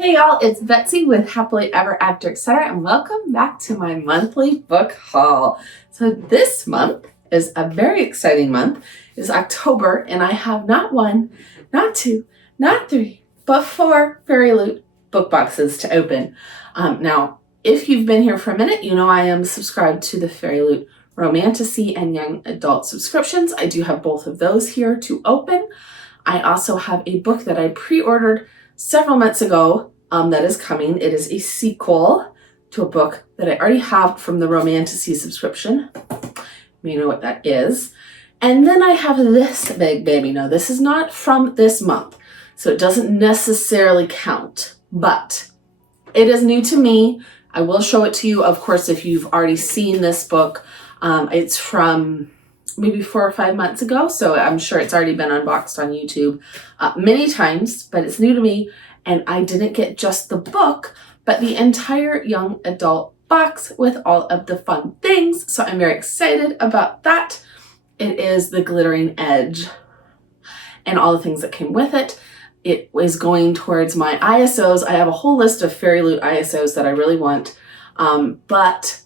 Hey y'all, it's Betsy with Happily Ever After Etc. and welcome back to my monthly book haul. So this month is a very exciting month. It's October and I have not one, not two, not three, but 4 Fairyloot book boxes to open. Now, if you've been here for a minute, you know I am subscribed to the Fairyloot Romantasy and Young Adult subscriptions. I do have both of those here to open. I also have a book that I pre-ordered several months ago that is coming. It is a sequel to a book that I already have from the Romantasy subscription. You know what that is. And then I have this big baby. Now, this is not from this month, so it doesn't necessarily count, but it is new to me. I will show it to you, of course, if you've already seen this book. It's from maybe 4 or 5 months ago, so I'm sure it's already been unboxed on YouTube many times, but it's new to me, and I didn't get just the book, but the entire young adult box with all of the fun things, so I'm very excited about that. It is the Glittering Edge and all the things that came with it. It is going towards my ISOs. I have a whole list of Fairyloot ISOs that I really want, but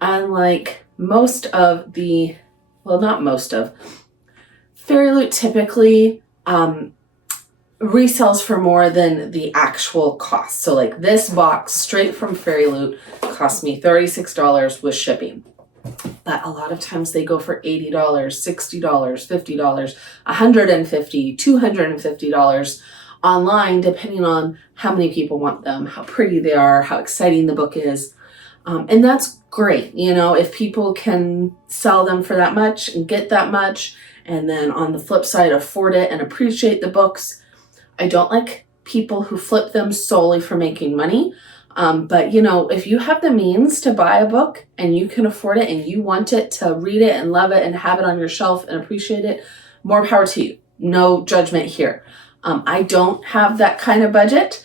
unlike most of the not most of. Fairyloot typically resells for more than the actual cost. So like this box straight from Fairyloot cost me $36 with shipping. But a lot of times they go for $80, $60, $50, $150, $250 online, depending on how many people want them, how pretty they are, how exciting the book is. And that's great, you know, if people can sell them for that much and get that much, and then on the flip side, afford it and appreciate the books. I don't like people who flip them solely for making money. But, you know, if you have the means to buy a book and you can afford it and you want it to read it and love it and have it on your shelf and appreciate it, more power to you. No judgment here. I don't have that kind of budget.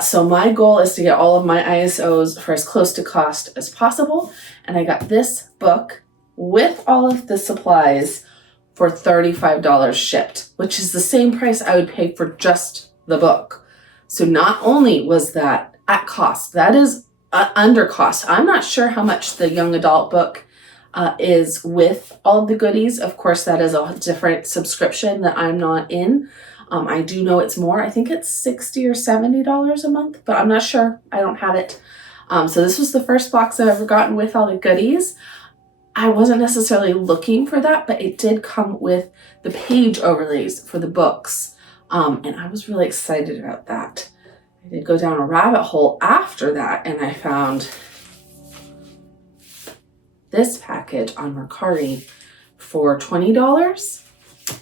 So my goal is to get all of my ISOs for as close to cost as possible. And I got this book with all of the supplies for $35 shipped, which is the same price I would pay for just the book. So not only was that at cost, that is under cost. I'm not sure how much the young adult book is with all of the goodies. Of course, that is a different subscription that I'm not in. I do know it's more. I think it's $60 or $70 a month, but I'm not sure. I don't have it. So this was the first box I've ever gotten with all the goodies. I wasn't necessarily looking for that, but it did come with the page overlays for the books. And I was really excited about that. I did go down a rabbit hole after that, and I found this package on Mercari for $20.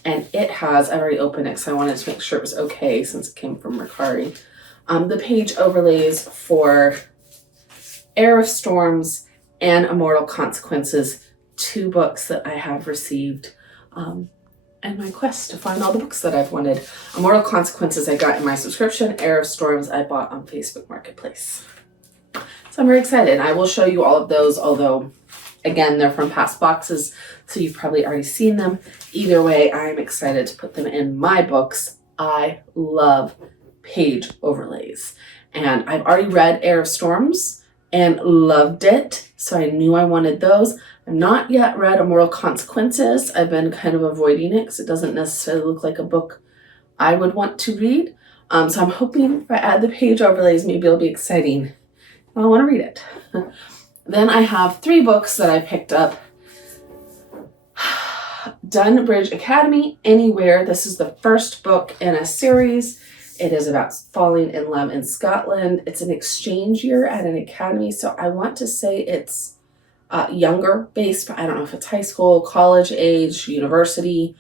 And it has, I already opened it because I wanted to make sure it was okay since it came from Mercari. The page overlays for Heir of Storms and Immortal Consequences, 2 books that I have received in my quest to find all the books that I've wanted. Immortal Consequences I got in my subscription. Heir of Storms I bought on Facebook Marketplace. So I'm very excited. I will show you all of those, although again, they're from past boxes, so you've probably already seen them. Either way, I'm excited to put them in my books. I love page overlays. And I've already read Heir of Storms and loved it, so I knew I wanted those. I've not yet read Immortal Consequences. I've been kind of avoiding it because it doesn't necessarily look like a book I would want to read. So I'm hoping if I add the page overlays, maybe it'll be exciting. I want to read it. Then I have 3 books that I picked up. Dunbridge Academy, Anywhere. This is the first book in a series. It is about falling in love in Scotland. It's an exchange year at an academy, so I want to say it's younger based, but I don't know if it's high school, college age, university.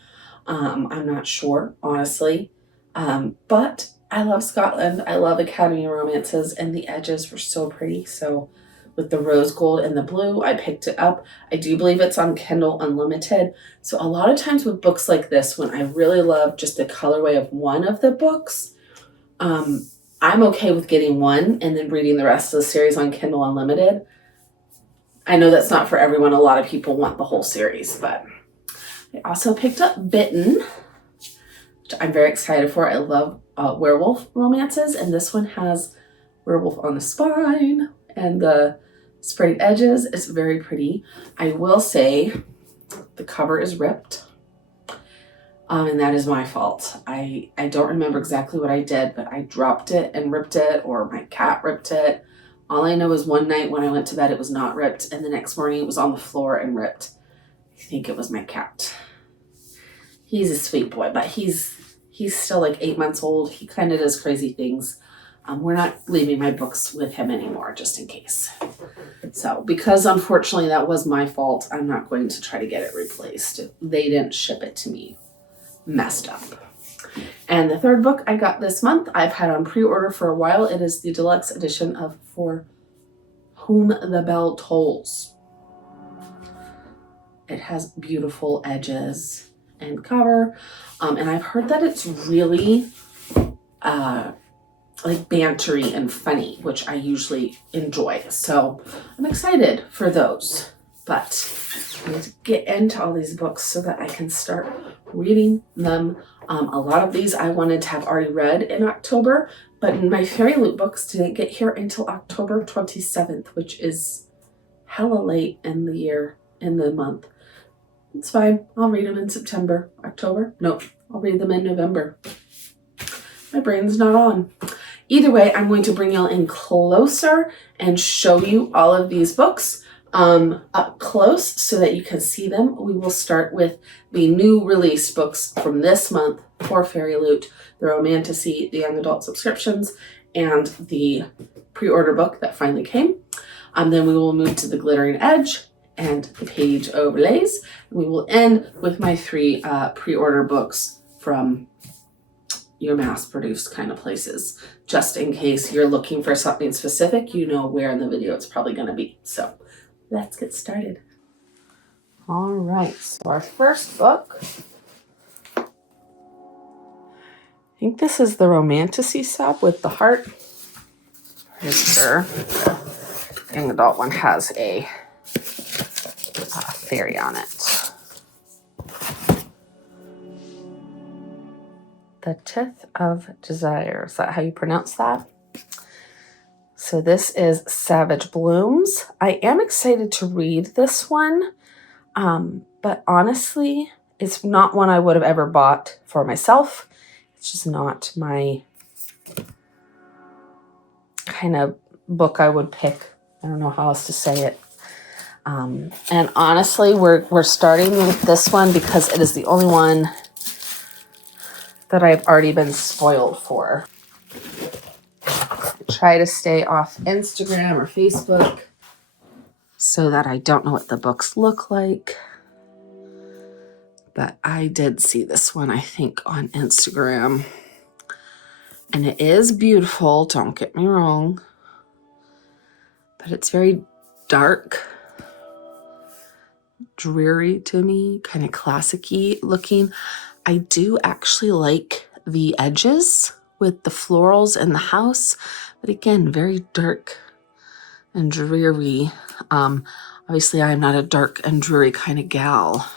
I'm not sure, honestly. But I love Scotland. I love academy romances, and the edges were so pretty, so with the rose gold and the blue, I picked it up. I do believe it's on Kindle Unlimited. So a lot of times with books like this, when I really love just the colorway of one of the books, I'm okay with getting one and then reading the rest of the series on Kindle Unlimited. I know that's not for everyone. A lot of people want the whole series, but I also picked up Bitten, which I'm very excited for. I love werewolf romances, and this one has werewolf on the spine and the sprayed edges. It's very pretty. I will say the cover is ripped. And that is my fault. I don't remember exactly what I did, but I dropped it and ripped it, or my cat ripped it. All I know is one night when I went to bed, it was not ripped, and the next morning it was on the floor and ripped. I think it was my cat. He's a sweet boy, but he's still like 8 months old. He kind of does crazy things. We're not leaving my books with him anymore, just in case. So, because unfortunately that was my fault, I'm not going to try to get it replaced. They didn't ship it to me. Messed up. And the third book I got this month, I've had on pre-order for a while. It is the deluxe edition of For Whom the Bell Tolls. It has beautiful edges and cover. And I've heard that it's really like bantery and funny, which I usually enjoy. So I'm excited for those. But I need to get into all these books so that I can start reading them. A lot of these I wanted to have already read in October, but my Fairyloot books didn't get here until October 27th, which is hella late in the month. It's fine. I'll read them in September. October? Nope. I'll read them in November. My brain's not on. Either way, I'm going to bring y'all in closer and show you all of these books up close so that you can see them. We will start with the new release books from this month for Fairyloot, the Romantasy, the young adult subscriptions, and the pre-order book that finally came. Then we will move to the Glittering Edge and the page overlays. We will end with my 3 pre-order books from your mass-produced kind of places, just in case you're looking for something specific, you know where in the video it's probably going to be. So let's get started. All right, so our first book, I think this is the Romantasy sub with the heart. The young adult one has a fairy on it. The Tith of Desire. Is that how you pronounce that? So this is Savage Blooms. I am excited to read this one, but honestly, it's not one I would have ever bought for myself. It's just not my kind of book I would pick. I don't know how else to say it. And honestly, we're starting with this one because it is the only one that I've already been spoiled for. I try to stay off Instagram or Facebook so that I don't know what the books look like. But I did see this one, I think, on Instagram. And it is beautiful, don't get me wrong. But it's very dark, dreary to me, kind of classic-y looking. I do actually like the edges with the florals in the house, but again, very dark and dreary. Obviously, I'm not a dark and dreary kind of gal.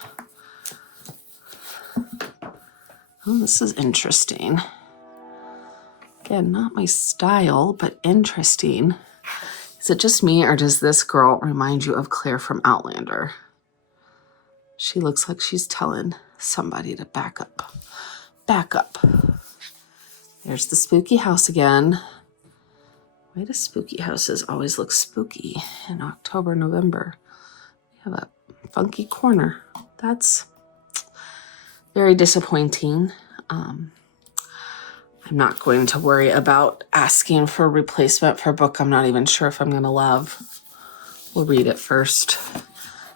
Oh, this is interesting. Again, not my style, but interesting. Is it just me, or does this girl remind you of Claire from Outlander? She looks like she's telling somebody to back up. Back up. There's the spooky house again. Why do spooky houses always look spooky in October, November? We have a funky corner. That's very disappointing. I'm not going to worry about asking for a replacement for a book I'm not even sure if I'm going to love. We'll read it first.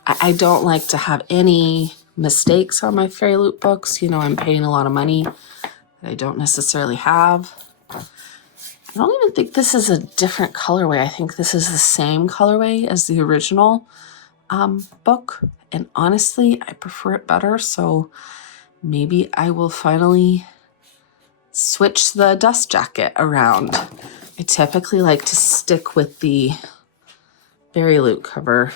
I don't like to have any mistakes on my Fairyloot books. You know, I'm paying a lot of money that I don't necessarily have. I don't even think this is a different colorway. I think this is the same colorway as the original book. And honestly, I prefer it better. So maybe I will finally switch the dust jacket around. I typically like to stick with the Fairyloot cover.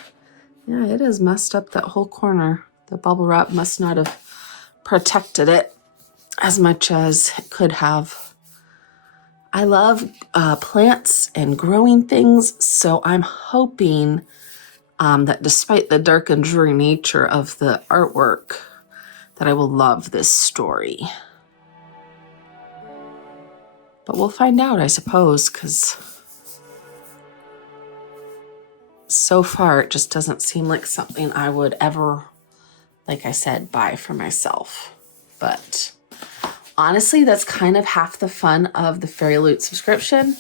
Yeah, it is messed up, that whole corner. The bubble wrap must not have protected it as much as it could have. I love plants and growing things, so I'm hoping that despite the dark and dreary nature of the artwork, that I will love this story. But we'll find out, I suppose, because so far it just doesn't seem like something I would ever, like I said, buy for myself. But honestly, that's kind of half the fun of the Fairyloot subscription,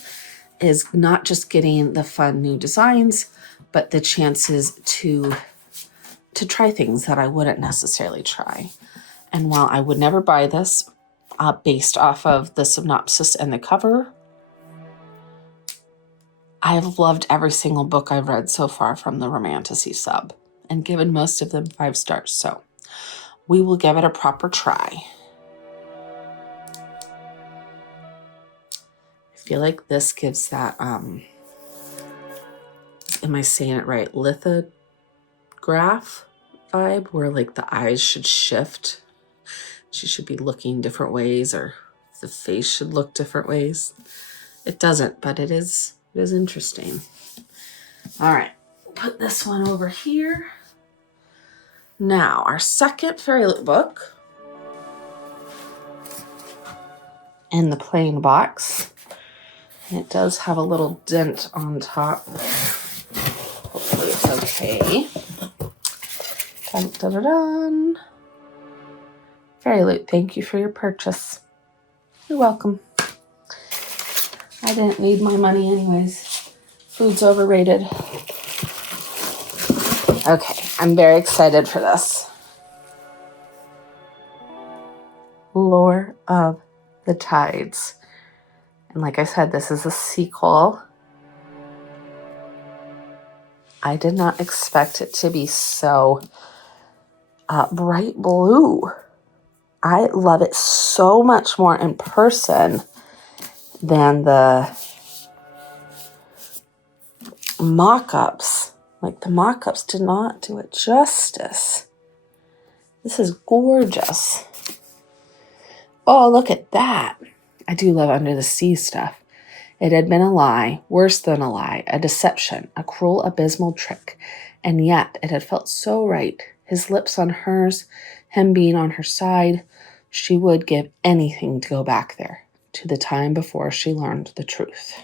is not just getting the fun new designs, but the chances to try things that I wouldn't necessarily try. And while I would never buy this based off of the synopsis and the cover, I have loved every single book I've read so far from the Romantasy sub and given most of them 5 stars. So we will give it a proper try. I feel like this gives that, am I saying it right? Lithograph vibe, where like the eyes should shift. She should be looking different ways, or the face should look different ways. It doesn't, but it is interesting. All right, put this one over here. Now, our second Fairyloot book in the plain box. And it does have a little dent on top. Hopefully it's okay. Dun, dun, dun, dun. Fairyloot, thank you for your purchase. You're welcome. I didn't need my money anyways. Food's overrated. Okay, I'm very excited for this. Lore of the Tides. And like I said, this is a sequel. I did not expect it to be so bright blue. I love it so much more in person than the mock-ups. Like, the mock-ups did not do it justice. This is gorgeous. Oh, look at that. I do love under the sea stuff. It had been a lie, worse than a lie, a deception, a cruel, abysmal trick. And yet it had felt so right. His lips on hers, him being on her side. She would give anything to go back there, to the time before she learned the truth.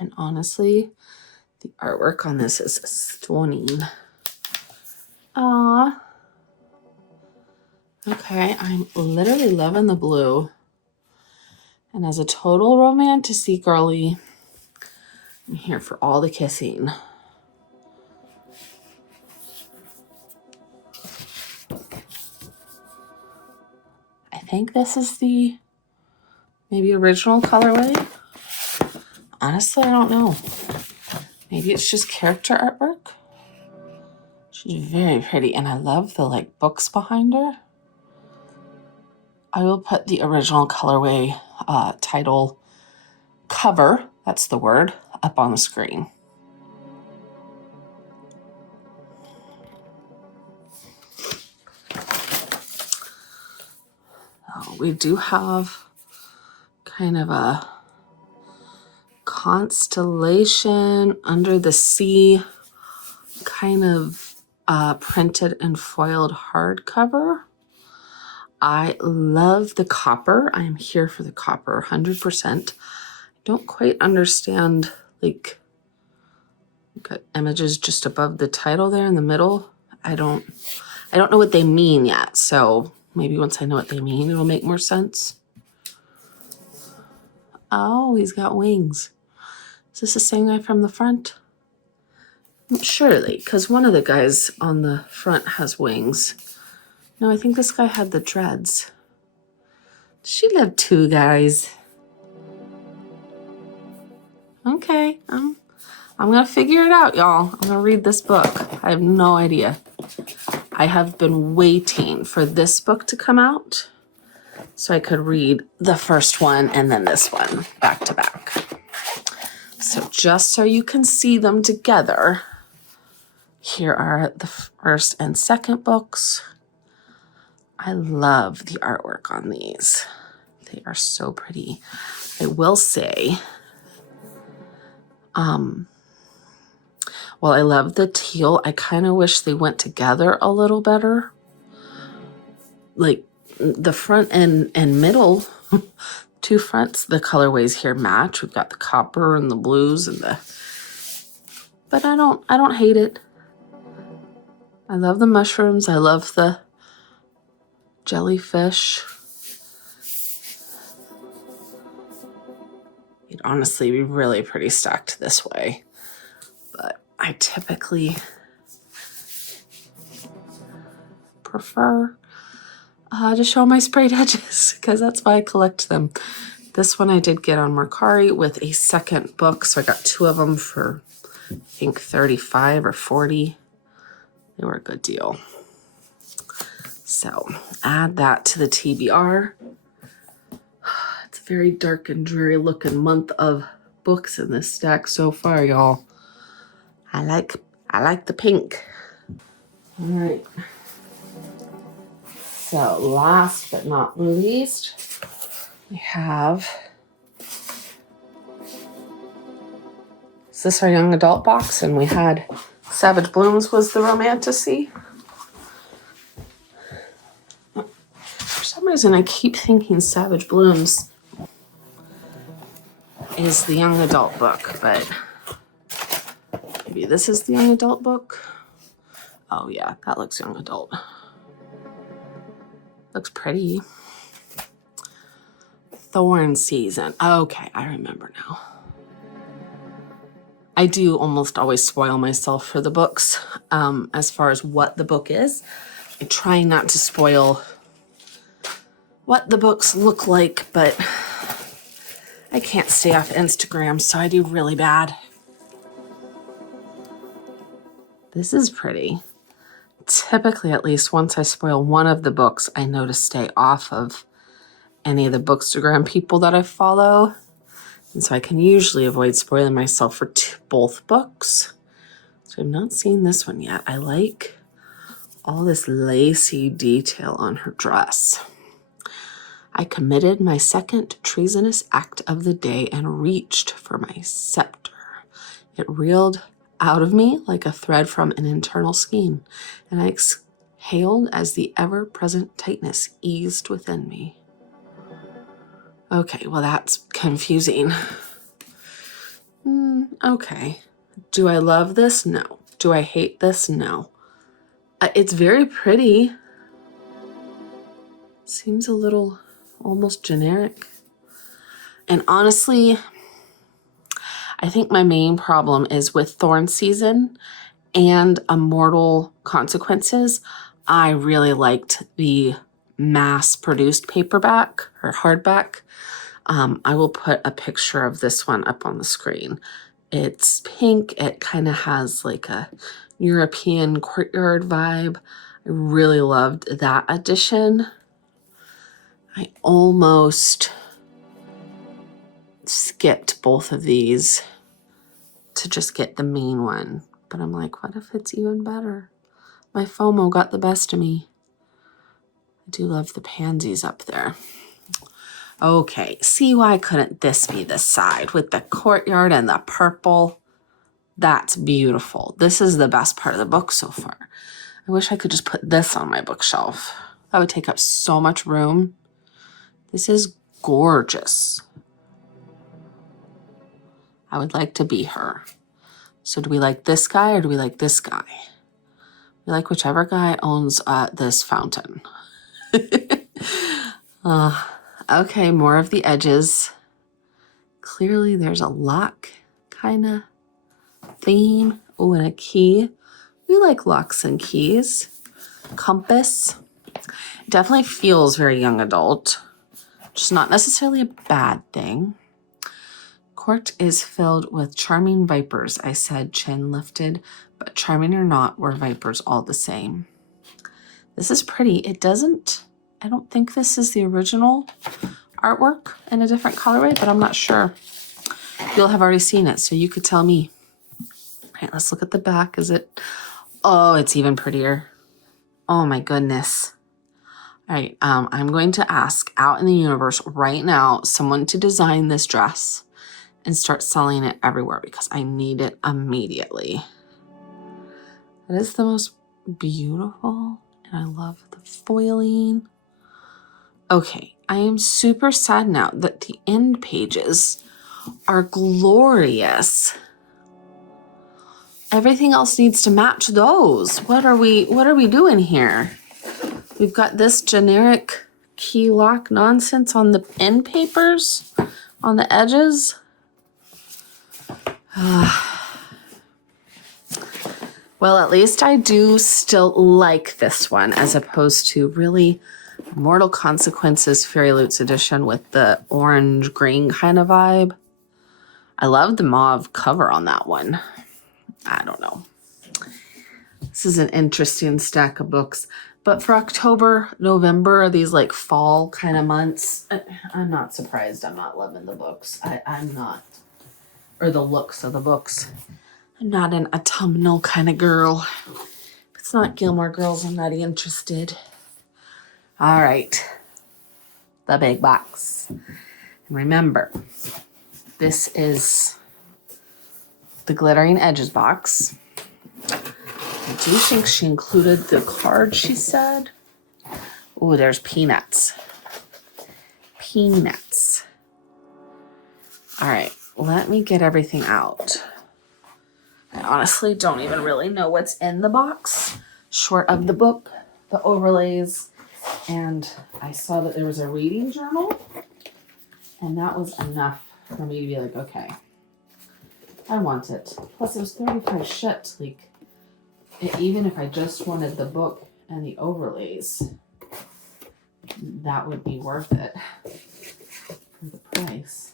And honestly, the artwork on this is stunning. Aww. Okay, I'm literally loving the blue. And as a total Romantasy girly, I'm here for all the kissing. I think this is the maybe original colorway. Honestly, I don't know. Maybe it's just character artwork. She's very pretty, and I love the like books behind her. I will put the original colorway title cover, that's the word, up on the screen. We do have kind of a constellation under the sea, kind of printed and foiled hardcover. I love the copper. I am here for the copper, 100%. Don't quite understand, like, got images just above the title there in the middle. I don't know what they mean yet, so maybe once I know what they mean, it'll make more sense. Oh, he's got wings. Is this the same guy from the front? Surely, because one of the guys on the front has wings. No, I think this guy had the dreads. She lived 2 guys. Okay, I'm gonna figure it out, y'all. I'm gonna read this book. I have no idea. I have been waiting for this book to come out so I could read the first one and then this one back to back. So just so you can see them together, here are the first and second books. I love the artwork on these. They are so pretty. I will say, well, I love the teal. I kind of wish they went together a little better. Like the front and middle, two fronts, the colorways here match. We've got the copper and the blues and but I don't hate it. I love the mushrooms. I love the jellyfish. You'd honestly be really pretty stacked this way, but I typically prefer to show my sprayed edges because that's why I collect them. This one I did get on Mercari with a second book, so I got 2 of them for I think $35 or $40. They were a good deal. So add that to the TBR. It's a very dark and dreary looking month of books in this stack so far, y'all. I like the pink. All right. So last but not least, we have, is this our young adult box? And we had Savage Blooms was the Romantasy. For some reason, I keep thinking Savage Blooms is the young adult book, but maybe this is the young adult book. Oh yeah, that looks young adult. Looks pretty. Thorn season. Okay, I remember now. I do almost always spoil myself for the books as far as what the book is. I try not to spoil what the books look like, but I can't stay off Instagram, so I do really bad. This is pretty. Typically, at least once I spoil one of the books, I know to stay off of any of the Bookstagram people that I follow. And so I can usually avoid spoiling myself for both books. So I've not seen this one yet. I like all this lacy detail on her dress. I committed my second treasonous act of the day and reached for my scepter. It reeled out of me like a thread from an internal skein, and I exhaled as the ever-present tightness eased within me. Okay, well that's confusing. Okay. Do I love this? No. Do I hate this? No. It's very pretty. Seems a little almost generic. And honestly, I think my main problem is with Thorn Season and Immortal Consequences. I really liked the mass-produced paperback or hardback. I will put a picture of this one up on the screen. It's pink. It kind of has like a European courtyard vibe. I really loved that edition. I almost skipped both of these to just get the main one. But I'm like, what if it's even better? My FOMO got the best of me. I do love the pansies up there. Okay, see why couldn't this be the side with the courtyard and the purple? That's beautiful. This is the best part of the book so far. I wish I could just put this on my bookshelf. That would take up so much room. This is gorgeous. I would like to be her. So do we like this guy or do we like this guy? We like whichever guy owns this fountain. Okay, more of the edges. Clearly there's a lock kind of theme. Oh, and a key. We like locks and keys. Compass. It definitely feels very young adult. Just not necessarily a bad thing. Court is filled with charming vipers, I said, chin lifted, but charming or not, we're vipers all the same. This is pretty. It doesn't, I don't think this is the original artwork in a different colorway, but I'm not sure. You'll have already seen it, so you could tell me. All right, let's look at the back. Is it, oh, it's even prettier. Oh my goodness. All right, I'm going to ask out in the universe right now someone to design this dress and start selling it everywhere because I need it immediately. It is the most beautiful, and I love the foiling. Okay, I am super sad now that the end pages are glorious. Everything else needs to match those. What are we doing here? We've got this generic key lock nonsense on the end papers, on the edges. Well, at least I do still like this one as opposed to really Mortal Consequences Fairyloot's edition with the orange green kind of vibe. I love the mauve cover on that one. I don't know. This is an interesting stack of books. But for October, November, these like fall kind of months, I'm not surprised I'm not loving the books. I'm not. Or the looks of the books. I'm not an autumnal kind of girl. If it's not Gilmore Girls, I'm not interested. All right. The big box. And remember, this is the Glittering Edges box. I do think she included the card, she said. Oh, there's peanuts. Peanuts. All right, let me get everything out. I honestly don't even really know what's in the box, short of the book, the overlays, and I saw that there was a reading journal, and that was enough for me to be like, okay, I want it. Plus, it was 35 shit. Like, even if I just wanted the book and the overlays, that would be worth it for the price.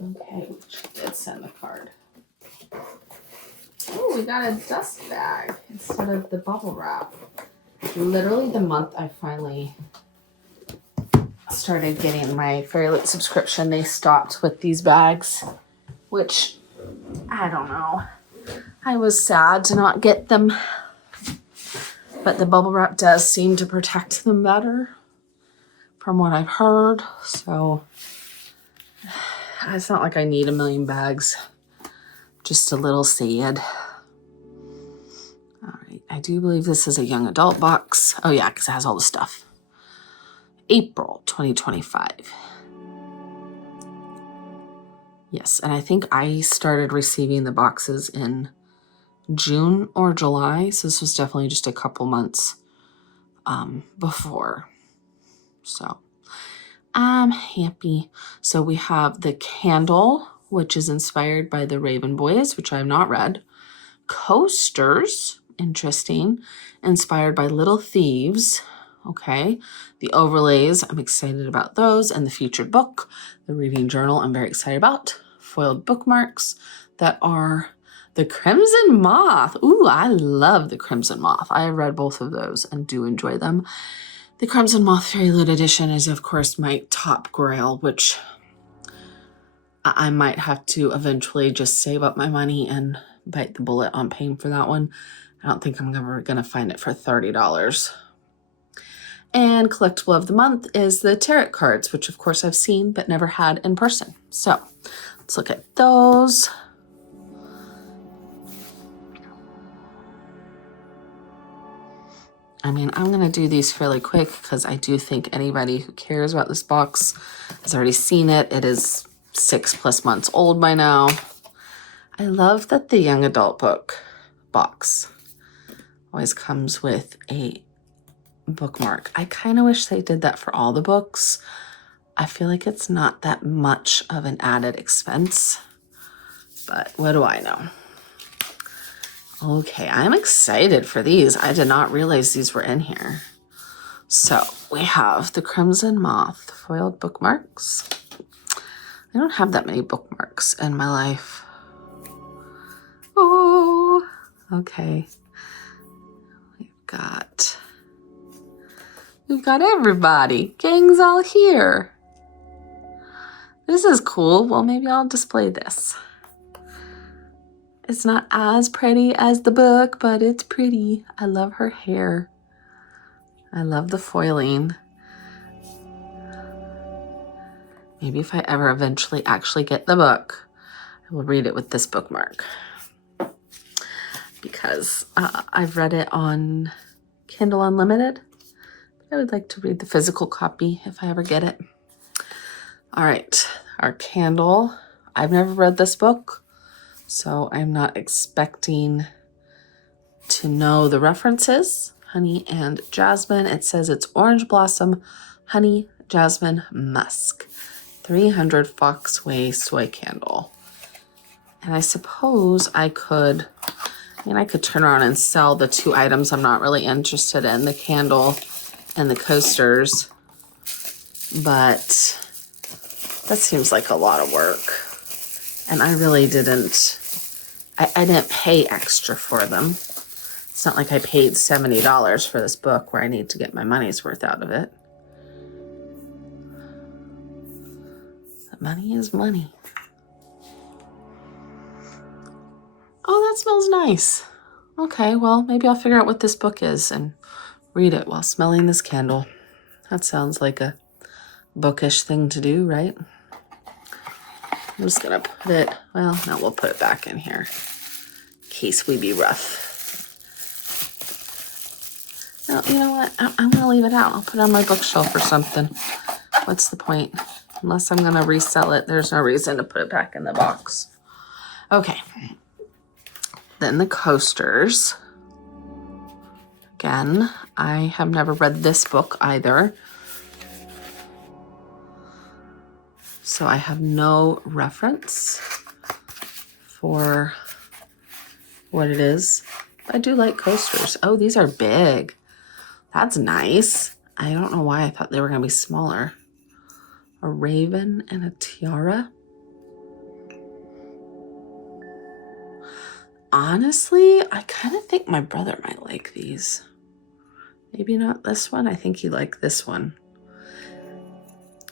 Okay, she did send the card. Oh, we got a dust bag instead of the bubble wrap. Literally the month I finally started getting my Fairyloot subscription, they stopped with these bags, which, I don't know. I was sad to not get them, but the bubble wrap does seem to protect them better from what I've heard, so it's not like I need a million bags, just a little sad. All right, I do believe this is a young adult box. Oh yeah, because it has all the stuff. April 2025. Yes, and I think I started receiving the boxes in June or July, so this was definitely just a couple months before. So I'm happy. So we have the candle, which is inspired by the Raven Boys, which I have not read. Coasters, interesting, inspired by Little Thieves. Okay, the overlays, I'm excited about those, and the featured book, the reading journal, I'm very excited about. Foiled bookmarks that are the Crimson Moth. Ooh, I love the Crimson Moth. I have read both of those and do enjoy them. The Crimson Moth Fairyloot edition is, of course, my top grail, which I might have to eventually just save up my money and bite the bullet on paying for that one. I don't think I'm ever going to find it for $30. And collectible of the month is the tarot cards, which of course I've seen but never had in person. So let's look at those. I mean, I'm going to do these fairly quick because I do think anybody who cares about this box has already seen it. It is 6+ months old by now. I love that the young adult book box always comes with a bookmark. I kind of wish they did that for all the books. I feel like it's not that much of an added expense, but what do I know? Okay, I'm excited for these. I did not realize these were in here. So we have the Crimson Moth foiled bookmarks. I don't have that many bookmarks in my life. Oh, okay. We've got everybody. Gang's all here. This is cool. Well, maybe I'll display this. It's not as pretty as the book, but it's pretty. I love her hair. I love the foiling. Maybe if I ever eventually actually get the book, I will read it with this bookmark. Because I've read it on Kindle Unlimited. I would like to read the physical copy if I ever get it. All right, our candle. I've never read this book, so I'm not expecting to know the references. Honey and jasmine. It says it's orange blossom, honey, jasmine, musk. 300 Foxway soy candle. And I suppose I could turn around and sell the two items I'm not really interested in, the candle and the coasters. But that seems like a lot of work. And I really didn't, I didn't pay extra for them. It's not like I paid $70 for this book where I need to get my money's worth out of it. But money is money. Oh, that smells nice. Okay, well, maybe I'll figure out what this book is and read it while smelling this candle. That sounds like a bookish thing to do, right? I'm just gonna put it, well, no, we'll put it back in here in case we be rough. No, you know what? I'm gonna leave it out. I'll put it on my bookshelf or something. What's the point? Unless I'm gonna resell it, there's no reason to put it back in the box. Okay. Then the coasters. Again, I have never read this book either. So I have no reference for what it is. I do like coasters. Oh, these are big. That's nice. I don't know why I thought they were going to be smaller. A raven and a tiara. Honestly, I kind of think my brother might like these. Maybe not this one. I think he'd like this one.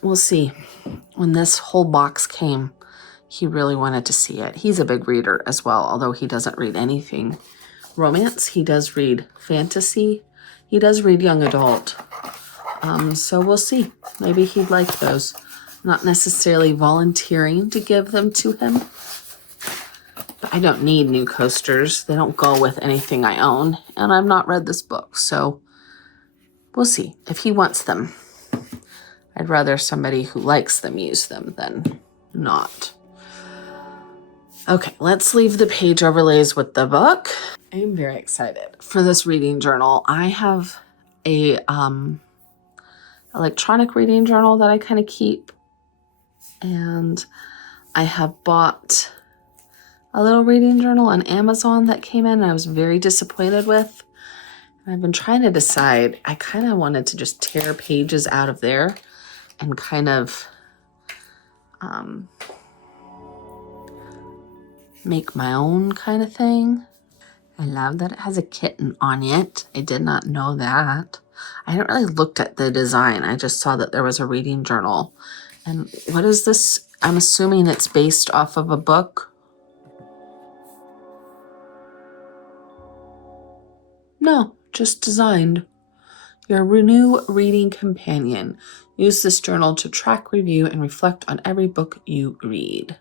We'll see. When this whole box came, he really wanted to see it. He's a big reader as well, although he doesn't read anything romance. He does read fantasy. He does read young adult. So we'll see. Maybe he'd like those. Not necessarily volunteering to give them to him. But I don't need new coasters. They don't go with anything I own. And I've not read this book, so we'll see. If he wants them, I'd rather somebody who likes them use them than not. Okay, let's leave the page overlays with the book. I'm very excited for this reading journal. I have a electronic reading journal that I kind of keep. And I have bought a little reading journal on Amazon that came in and I was very disappointed with. And I've been trying to decide. I kind of wanted to just tear pages out of there and kind of make my own kind of thing. I love that it has a kitten on it. I did not know that. I hadn't really looked at the design. I just saw that there was a reading journal. And what is this? I'm assuming it's based off of a book. No, just designed. Your new reading companion. Use this journal to track, review, and reflect on every book you read.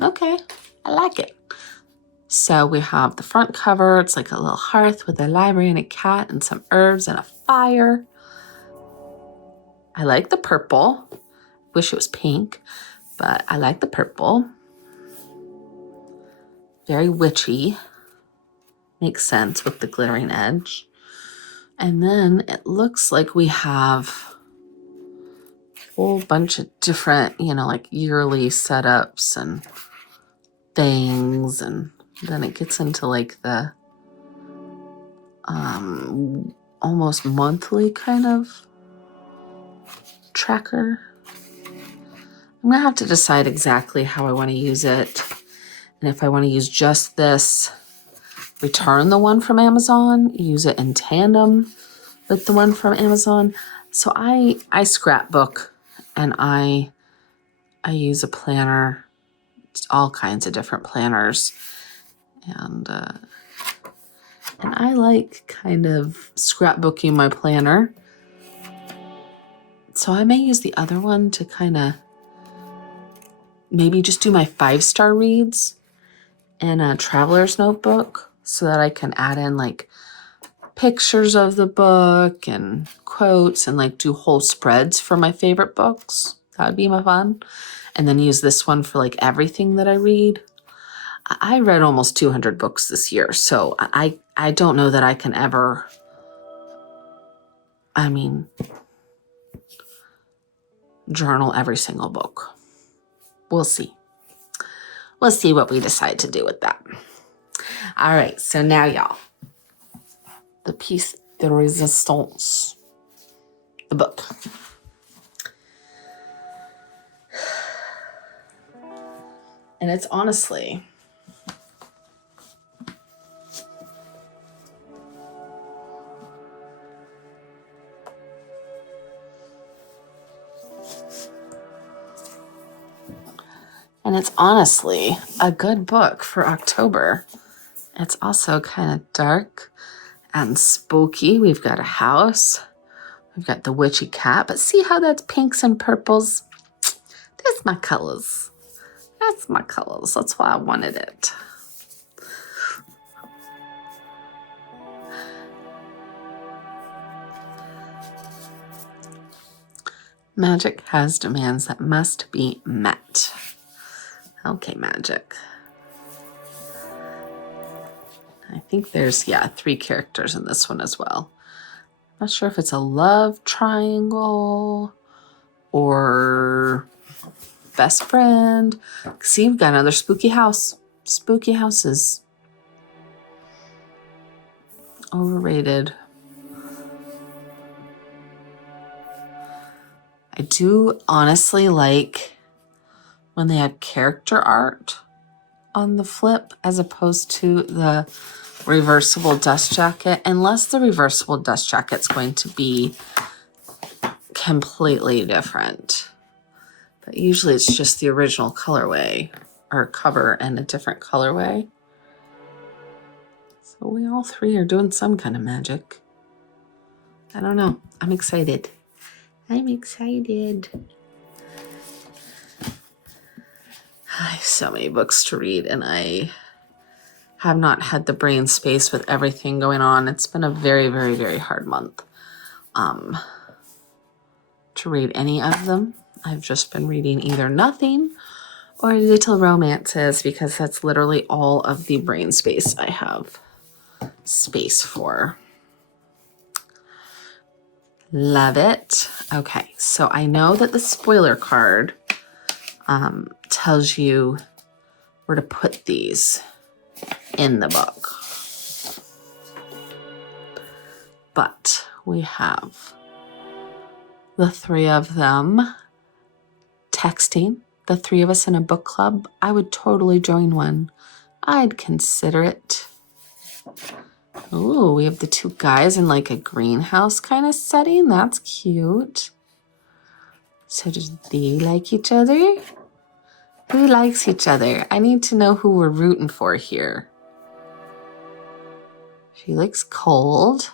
Okay, I like it. So we have the front cover. It's like a little hearth with a library and a cat and some herbs and a fire. I like the purple. Wish it was pink, but I like the purple. Very witchy. Makes sense with the glittering edge. And then it looks like we have a whole bunch of different, like yearly setups and things. And then it gets into like the almost monthly kind of tracker. I'm going to have to decide exactly how I want to use it. And if I want to use just this, return the one from Amazon, use it in tandem with the one from Amazon. So I scrapbook and I use a planner, all kinds of different planners. And I like kind of scrapbooking my planner. So I may use the other one to kind of maybe just do my 5-star reads in a traveler's notebook so that I can add in like pictures of the book and quotes and like do whole spreads for my favorite books. That would be my fun. And then use this one for like everything that I read. I read almost 200 books this year, so I don't know that I can ever, journal every single book. We'll see. We'll see what we decide to do with that. All right, so now y'all, the piece de resistance, the book. And it's honestly, a good book for October. It's also kind of dark and spooky. We've got a house. We've got the witchy cat. But see how that's pinks and purples? That's my colors. That's my colors. That's why I wanted it. Magic has demands that must be met. Okay, magic. I think there's, 3 characters in this one as well. Not sure if it's a love triangle or best friend. See, we've got another spooky house. Spooky houses. Overrated. I do honestly like when they had character art on the flip as opposed to the reversible dust jacket, unless the reversible dust jacket's going to be completely different. But usually it's just the original colorway or cover and a different colorway. So we all 3 are doing some kind of magic. I don't know. I'm excited. I'm excited. I have so many books to read and I have not had the brain space with everything going on. It's been a very, very, very hard month to read any of them. I've just been reading either nothing or little romances because that's literally all of the brain space I have space for. Love it. Okay, so I know that the spoiler card tells you where to put these in the book. But we have the 3 of them texting, the 3 of us in a book club. I would totally join one. I'd consider it. Ooh, we have the 2 guys in like a greenhouse kind of setting. That's cute. So do they like each other? Who likes each other? I need to know who we're rooting for here. She looks cold.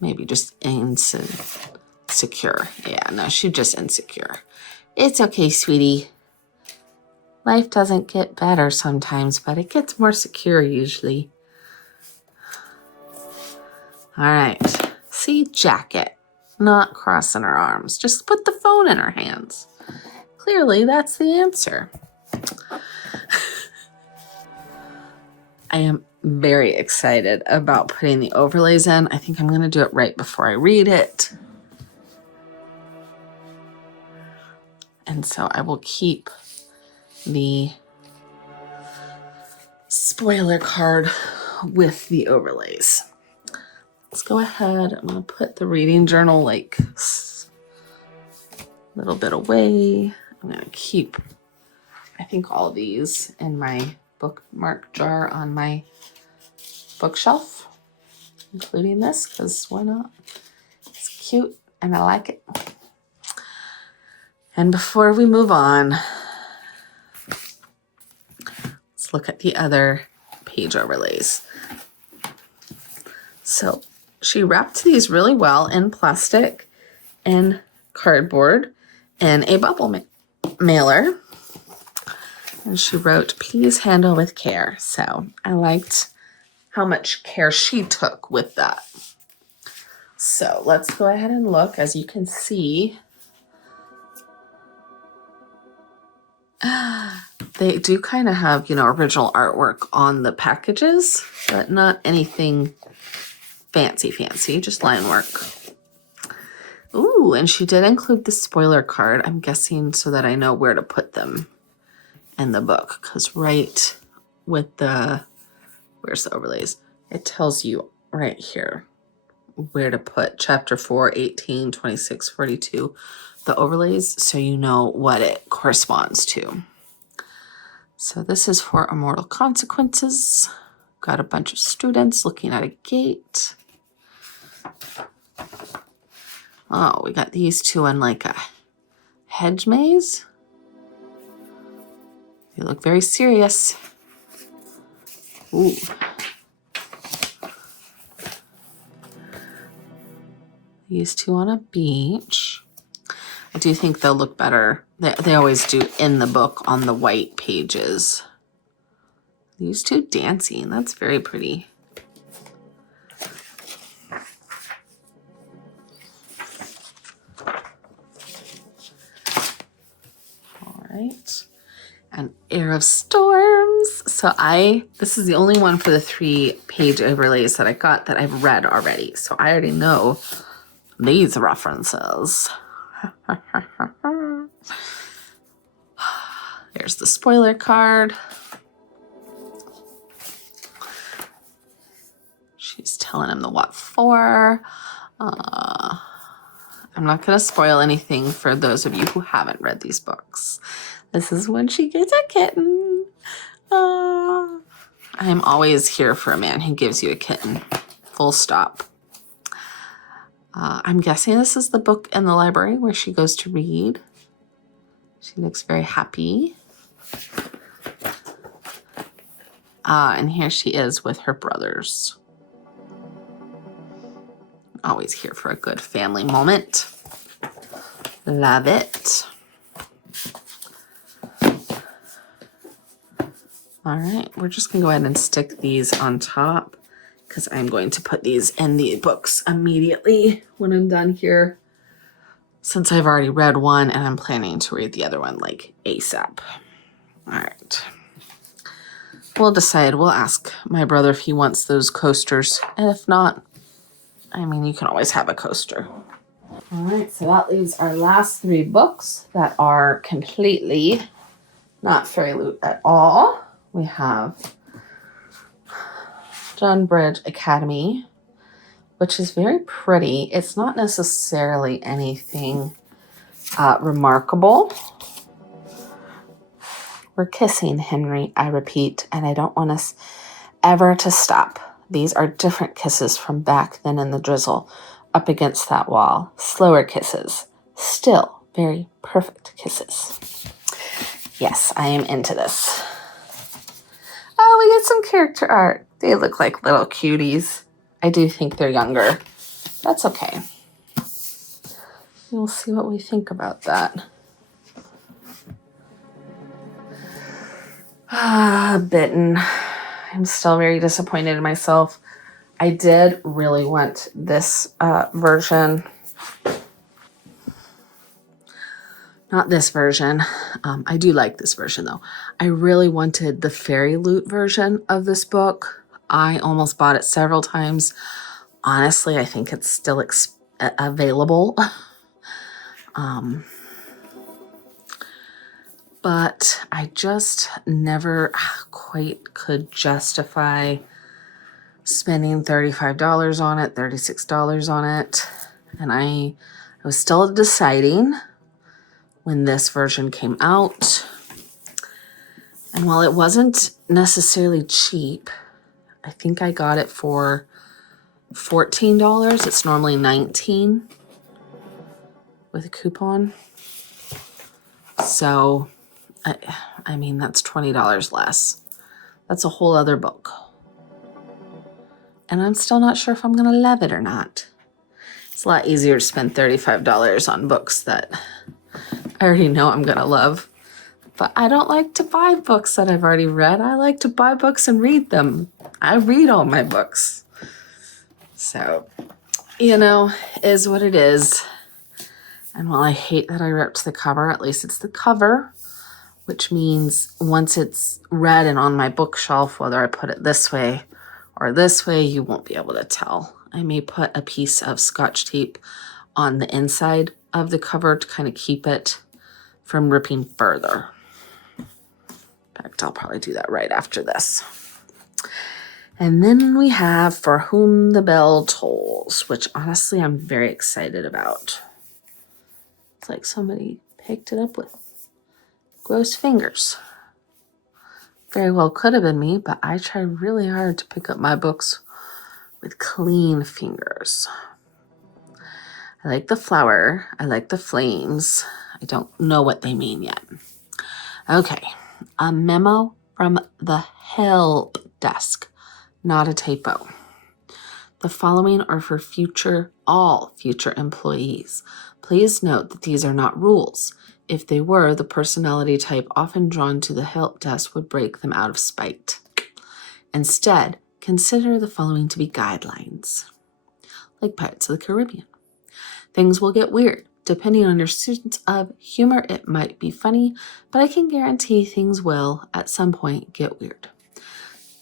Maybe just insecure. Yeah, no, she's just insecure. It's okay, sweetie. Life doesn't get better sometimes, but it gets more secure usually. All right. See, jacket. Not crossing her arms. Just put the phone in her hands. Clearly, that's the answer. I am very excited about putting the overlays in. I think I'm going to do it right before I read it. And so I will keep the spoiler card with the overlays. Let's go ahead. I'm going to put the reading journal like a little bit away. I'm going to keep, I think, all these in my bookmark jar on my bookshelf, including this, because why not? It's cute and I like it. And before we move on, let's look at the other page overlays. So she wrapped these really well in plastic and cardboard and a bubble mailer. And she wrote, please handle with care. So I liked how much care she took with that. So let's go ahead and look. As you can see, they do kind of have, you know, original artwork on the packages, but not anything fancy, just line work. Ooh, and she did include the spoiler card, I'm guessing so that I know where to put them in the book, because right with the, where's the overlays? It tells you right here where to put chapter 4, 18, 26, 42, the overlays, so you know what it corresponds to. So this is for Immortal Consequences. Got a bunch of students looking at a gate. Oh, we got these two in like a hedge maze. They look very serious. Ooh. These two on a beach. I do think they'll look better. They always do in the book on the white pages. These two dancing. That's very pretty. All right. An Air of Storms. So this is the only one for the 3-page overlays that I got that I've read already. So I already know these references. There's the spoiler card. She's telling him the what for. I'm not going to spoil anything for those of you who haven't read these books. This is when she gets a kitten. I'm always here for a man who gives you a kitten. Full stop. I'm guessing this is the book in the library where she goes to read. She looks very happy. And here she is with her brothers. Always here for a good family moment. Love it. All right, we're just gonna go ahead and stick these on top because I'm going to put these in the books immediately when I'm done here, since I've already read one and I'm planning to read the other one like ASAP. All right. We'll decide. We'll ask my brother if he wants those coasters. And if not, I mean, you can always have a coaster. All right, so that leaves our last 3 books that are completely not Fairyloot at all. We have John Bridge Academy, which is very pretty. It's not necessarily anything remarkable. We're kissing, Henry, I repeat, and I don't want us ever to stop. These are different kisses from back then in the drizzle, up against that wall. Slower kisses. Still very perfect kisses. Yes, I am into this. Oh, we get some character art. They look like little cuties. I do think they're younger. That's okay. We'll see what we think about that. Bitten. I'm still very disappointed in myself. I did really want this version. Not this version. I do like this version though. I really wanted the Fairyloot version of this book. I almost bought it several times. Honestly, I think it's still available. But I just never quite could justify spending $35 on it, $36 on it. And I was still deciding when this version came out. And while it wasn't necessarily cheap, I think I got it for $14. It's normally $19 with a coupon. So, I mean, that's $20 less. That's a whole other book. and I'm still not sure if I'm going to love it or not. It's a lot easier to spend $35 on books that I already know I'm going to love. But I don't like to buy books that I've already read. I like to buy books and read them. I read all my books. So, you know, is what it is. And while I hate that I ripped the cover, at least it's the cover, which means once it's read and on my bookshelf, whether I put it this way or this way, you won't be able to tell. I may put a piece of Scotch tape on the inside of the cover to kind of keep it from ripping further. In fact, I'll probably do that right after this. And then we have For Whom the Bell Tolls, which honestly I'm very excited about. It's like somebody picked it up with gross fingers. Very well could have been me, but I try really hard to pick up my books with clean fingers. I like the flower. I like the flames. I don't know what they mean yet. Okay, a memo from the help desk, not a typo. The following are for all future employees. Please note that these are not rules. If they were, the personality type often drawn to the help desk would break them out of spite. Instead, consider the following to be guidelines. Like Pirates of the Caribbean. Things will get weird. Depending on your sense of humor, it might be funny, but I can guarantee things will, at some point, get weird.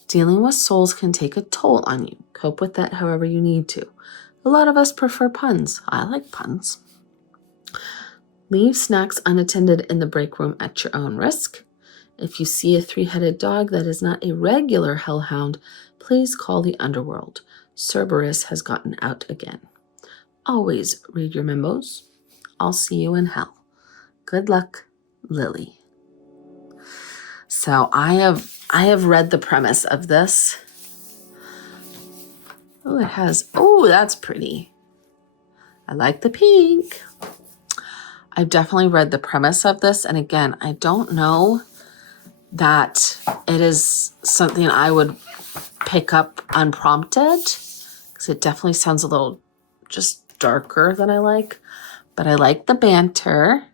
Dealing with souls can take a toll on you. Cope with that however you need to. A lot of us prefer puns. I like puns. Leave snacks unattended in the break room at your own risk. If you see a three-headed dog that is not a regular hellhound, please call the underworld. Cerberus has gotten out again. Always read your memos. I'll see you in hell. Good luck, Lily. So I have read the premise of this. Oh, that's pretty. I like the pink. I've definitely read the premise of this. And again, I don't know that it is something I would pick up unprompted because it definitely sounds a little just darker than I like. But I like the banter.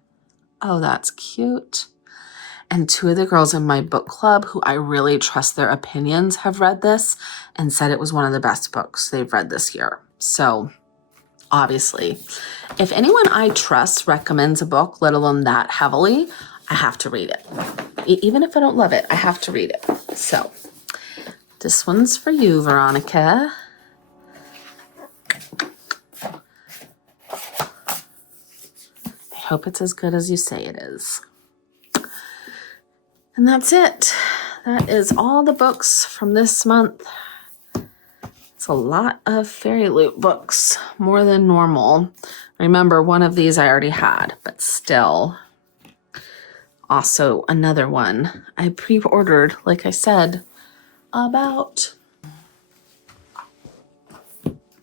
Oh, that's cute. And two of the girls in my book club who I really trust their opinions have read this and said it was one of the best books they've read this year. So obviously, if anyone I trust recommends a book, let alone that heavily, I have to read it. Even if I don't love it, I have to read it. So this one's for you, Veronica. I hope it's as good as you say it is. And that's it. That is all the books from this month. It's a lot of Fairyloot books, more than normal. Remember, one of these I already had, but still. Also, another one I pre-ordered, like I said, about,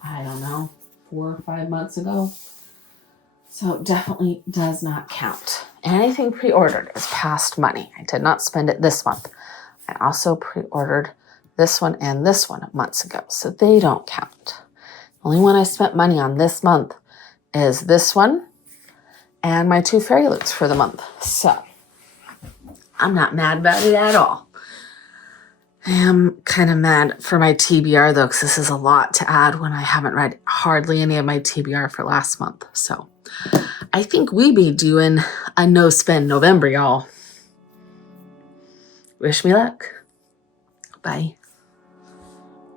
I don't know, 4 or 5 months ago. So it definitely does not count. Anything pre-ordered is past money. I did not spend it this month. I also pre-ordered this one and this one months ago, so they don't count. The only one I spent money on this month is this one and my 2 Fairyloots for the month. So I'm not mad about it at all. I am kind of mad for my TBR though, because this is a lot to add when I haven't read hardly any of my TBR for last month. So I think we be doing a no-spend November, y'all. Wish me luck. Bye.